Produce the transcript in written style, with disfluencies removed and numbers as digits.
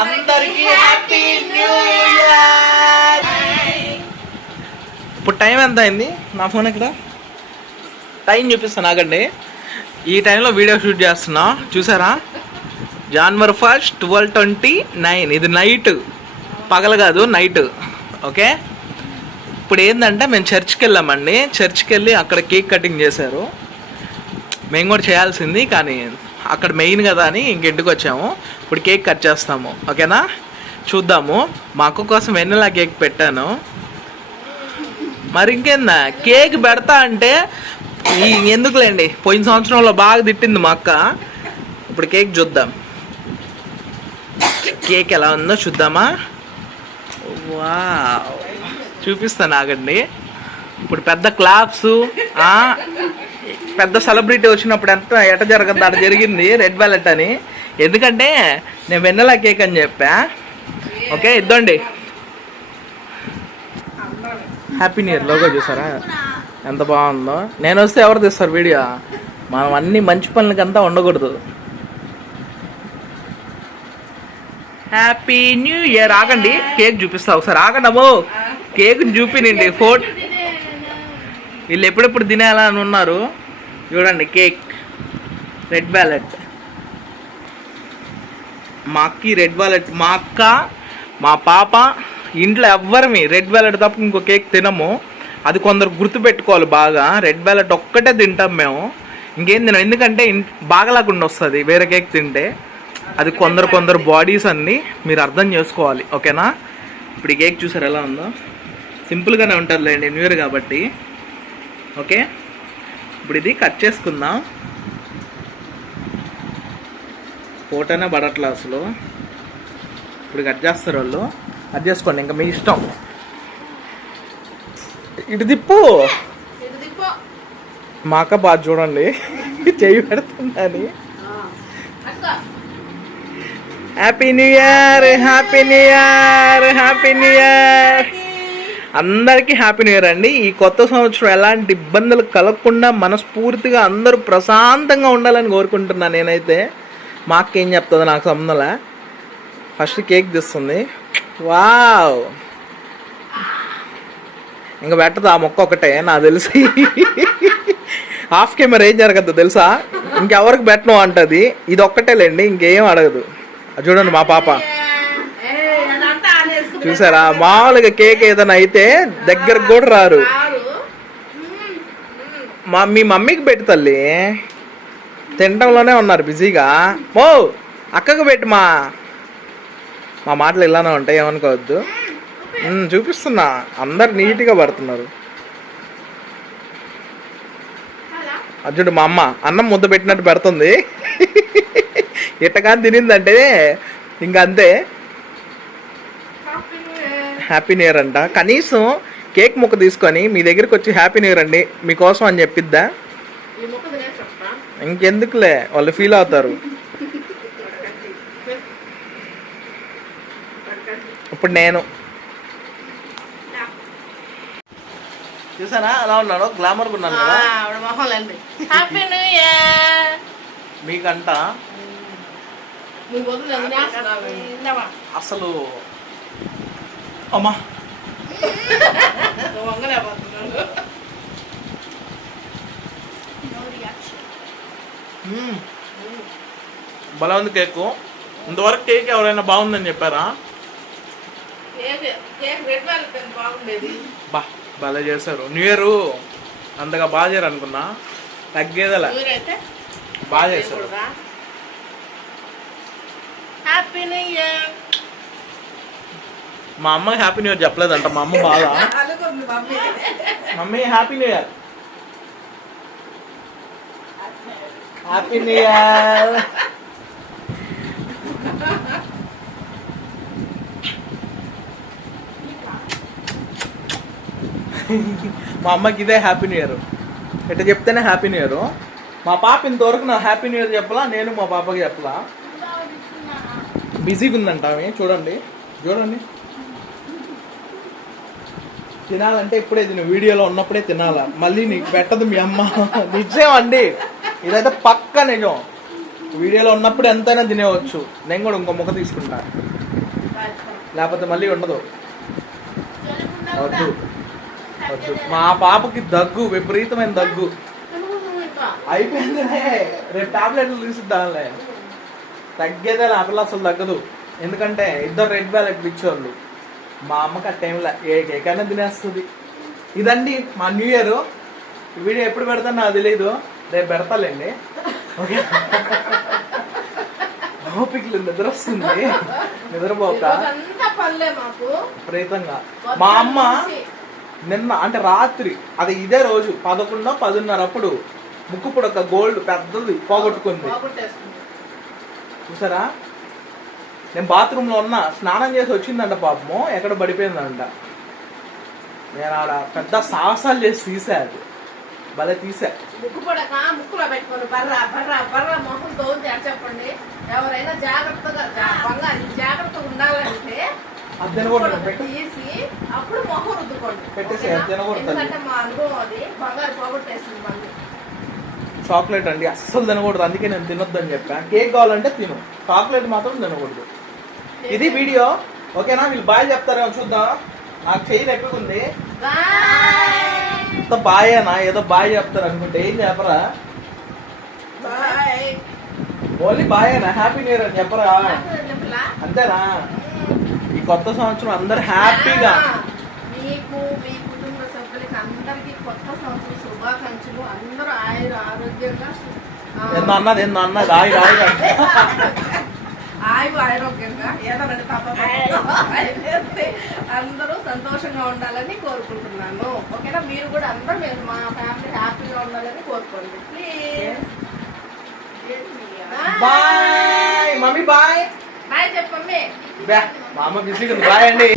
అందరికీ happy new year. ఇప్పుడు time ఎంత అయింది? నా ఫోన్ ఎక్కడ టైం చూపిస్తాను ఆగండి. ఈ టైంలో వీడియో షూట్ చేస్తున్నా, చూసారా? January 1st 12:29. ఇది నైట్, పగలు కాదు, నైట్. ఓకే, ఇప్పుడు ఏంటంటే మేము చర్చ్కి వెళ్ళామండి. చర్చ్కి వెళ్ళి అక్కడ కేక్ కటింగ్ చేశారు. మేము కూడా చేయాల్సింది, కానీ అక్కడ మెయిన్ కదా అని ఇంటికి వచ్చాము. ఇప్పుడు కేక్ కట్ చేస్తాము, ఓకేనా? చూద్దాము. మా అక్క కోసం వెన్నెలా కేక్ పెట్టాను. మరి ఇంకేందా, కేక్ పెడతా అంటే ఎందుకులేండి, పోయిన సంవత్సరంలో బాగా తిట్టింది మా అక్క. ఇప్పుడు కేక్ చూద్దాం, కేక్ ఎలా ఉందో చూద్దామా? వావ్, చూపిస్తాను ఆగండి. ఇప్పుడు పెద్ద క్లాప్స్, పెద్ద సెలబ్రిటీ వచ్చినప్పుడు ఎట జరగదు అక్కడ జరిగింది రెడ్ వెల్వెట్ అని. ఎందుకంటే నేను వెన్నెలా కేక్ అని చెప్పా. ఓకే, ఇద్దండి. హ్యాపీ న్యూ ఇయర్ లోగో చూసారా ఎంత బాగుందో? నేను వస్తే ఎవరు తీస్తారు వీడియో? మనం అన్ని మంచి పనులకంతా ఉండకూడదు. Happy new year. ఆగండి, కేక్ చూపిస్తా ఒకసారి. ఆగండి అమ్మో, కేక్ చూపినండి. వీళ్ళు ఎప్పుడెప్పుడు తినేలా అని ఉన్నారు. చూడండి, కేక్ రెడ్ వెల్వెట్. మా అక్కకి రెడ్ వెల్వెట్, మా అక్క, మా పాప, ఇంట్లో ఎవ్వరమి రెడ్ వెల్వెట్ తప్ప ఇంకో కేక్ తినము. అది కొందరు గుర్తుపెట్టుకోవాలి బాగా. రెడ్ వెల్వెట్ ఒక్కటే తింటాం మేము, ఇంకేం తినాం. ఎందుకంటే బాగలేకుండా వస్తుంది వేరే కేక్ తింటే. అది కొందరు బాడీస్ అన్నీ మీరు అర్థం చేసుకోవాలి, ఓకేనా? ఇప్పుడు ఈ కేక్ చూసారు ఎలా ఉందో? సింపుల్గానే ఉంటుందిలేండి, న్యూ ఇయర్ కాబట్టి. ఓకే, ఇప్పుడు ఇది కట్ చేసుకుందాం. ఫోటోనే పడట్లా అసలు. ఇప్పుడు కట్ చేస్తారు వాళ్ళు, కట్ చేసుకోండి, ఇంకా మీ ఇష్టం. ఇటు తిప్పు. మా అక్క బాగా చూడండి, చెయ్యి పెడుతుందని. Happy new year, happy new year, happy new year. అందరికీ హ్యాపీ న్యూ ఇయర్ అండి. ఈ కొత్త సంవత్సరం ఎలాంటి ఇబ్బందులు కలగకుండా మనస్ఫూర్తిగా అందరూ ప్రశాంతంగా ఉండాలని కోరుకుంటున్నాను నేనైతే. మా అక్క ఏం చెప్తుందో నాకు సంబంధంలా. ఫస్ట్ కేక్ తెస్తుంది. వావ్, ఇంకా పెట్టదు ఆ మొక్క ఒకటే నాకు తెలిసి. హాఫ్ కెమెరా ఏం జరగద్దు తెలుసా, ఇంకెవరికి పెట్టను అంటది. ఇది ఒక్కటేలేండి, ఇంకేం అడగదు. చూడండి మా పాప, చూసారా? మామూలుగా కేక్ ఏదైనా అయితే దగ్గరకు కూడా రారు. మీ మమ్మీకి పెట్టు తల్లి, తినడంలోనే ఉన్నారు బిజీగా. ఓ అక్కకు పెట్టు. మా మాటలు ఇలానే ఉంటాయి, ఏమనుకోవద్దు. చూపిస్తున్నా, అందరు నీట్గా పడుతున్నారు. అర్జుడు మా అమ్మ అన్నం ముద్ద పెట్టినట్టు పెడుతుంది. ఇట్టకాని తినిందంటే ఇంక అంతే. హ్యాపీ న్యూ ఇయర్ అంట. కనీసం కేక్ ముక్క తీసుకొని మీ దగ్గరికి వచ్చి హ్యాపీ న్యూ ఇయర్ అండి మీకోసం అని చెప్పిద్దా? ఇంకెందుకులే, వాళ్ళు ఫీల్ అవుతారు. ఇప్పుడు నేను చూసానా అలా ఉన్నాడు, గ్లామర్గా ఉన్నాను కదా. మీకంట అసలు అమ్మా భలే ఉంది కేకు. ఇంతవరకు కేక్ ఎవరైనా బాగుందని చెప్పారా? బా భలే చేశారు. న్యూ ఇయర్ అంతగా బాగా చేయరు అనుకున్నా, తగ్గేదలా బాగా చేశారు. మా అమ్మకి హ్యాపీ న్యూ ఇయర్ చెప్పలేదంట. మా అమ్మ బాగా, mummy happy new year, happy new year. మా అమ్మకి ఇదే హ్యాపీ న్యూ ఇయర్. ఇట్లా చెప్తేనే హ్యాపీ న్యూ ఇయర్. మా పాప ఇంతవరకు నా హ్యాపీ న్యూ ఇయర్ చెప్పలా, నేను మా పాపకి చెప్పలా. బిజీగా ఉందంట ఆమె. చూడండి చూడండి, తినాలంటే ఇప్పుడే తిను, వీడియోలో ఉన్నప్పుడే తినాలా. మళ్ళీ నీకు పెట్టదు మీ అమ్మ. నిజం అండి, ఇదైతే పక్క నిజం. వీడియోలో ఉన్నప్పుడు ఎంతైనా తినేవచ్చు. నేను కూడా ఇంకో ముక్క తీసుకుంటా, లేకపోతే మళ్ళీ ఉండదు. వద్దు వద్దు. మా పాపకి దగ్గు, విపరీతమైన దగ్గు. అయిపోయింది, రేపు టాబ్లెట్లు తీసుద్దాంలే. తగ్గేదే ఆ పిల్ల అసలు తగ్గదు. ఎందుకంటే ఇద్దరు రెడ్ బ్యాలెట్ ఇచ్చేవాళ్ళు. మా అమ్మకి ఆ టైంలో ఏకైనా తినేస్తుంది. ఇదండి మా న్యూ ఇయర్. వీడియో ఎప్పుడు పెడతాను నాకు తెలీదు, రేపు పెడతాలేండి. ఓకే, ఓపికలు నిద్ర వస్తుంది, నిద్రపోక విపరీతంగా. మా అమ్మ నిన్న అంటే రాత్రి, అది ఇదే రోజు 11:10 అప్పుడు ముక్కు పొడక గోల్డ్ పెద్దది పోగొట్టుకుంది. చూసారా, నేను బాత్రూమ్ లో ఉన్నా, స్నానం చేసి వచ్చిందంట పాపము, ఎక్కడ పడిపోయిందంట. నేను ఆడ పెద్ద సాహసాలు చేసి తీసా, అది భలే తీసా. ముక్కులో పెట్టుకోండి, బర్రా బర్రా బర్రా మొహం తోంది అని చెప్పండి. ఎవరైనా జాగ్రత్తగా ఉండాలంటే తీసి అప్పుడు మొహం రుద్దుకోండి. ఎందుకంటే మా అనుభవం అది, బంగారు పోగొట్టేసింది మళ్ళీ. చాక్లెట్ అండి అస్సలు తినకూడదు, అందుకే నేను తినొద్దు అని చెప్పా. కేక్ కావాలంటే తిను, చాక్లెట్ మాత్రం తినకూడదు. ఇది వీడియో, ఓకేనా? వీళ్ళు బాయ్ చెప్తారేమో చూద్దాం. నాకు చెయ్యి నొప్పికుంది. అంత బాయేనా? ఏదో బాయ్ చెప్తారు అనుకుంటే ఏం చెప్పరా? ఓన్లీ బాయేనా? హ్యాపీ న్యూ ఇయర్ అని చెప్పరా? అంతేనా? ఈ కొత్త సంవత్సరం అందరు హ్యాపీగా, మీకు మీ కుటుంబ సభ్యులకి అందరికి కొత్త సంవత్సరం శుభాకాంక్షలు. అందరూ ఆరోగ్యంగా ఆరోగ్యంగా ఏదోనండి అందరూ సంతోషంగా ఉండాలని కోరుకుంటున్నాను. ఓకేనా? మీరు కూడా అందరూ మా ఫ్యామిలీ హ్యాపీగా ఉండాలని కోరుకోండి please. Bye mummy, bye bye చెప్పమ్మే. మా అమ్మ బిజీగా ఉంది. బాయ్ అండి.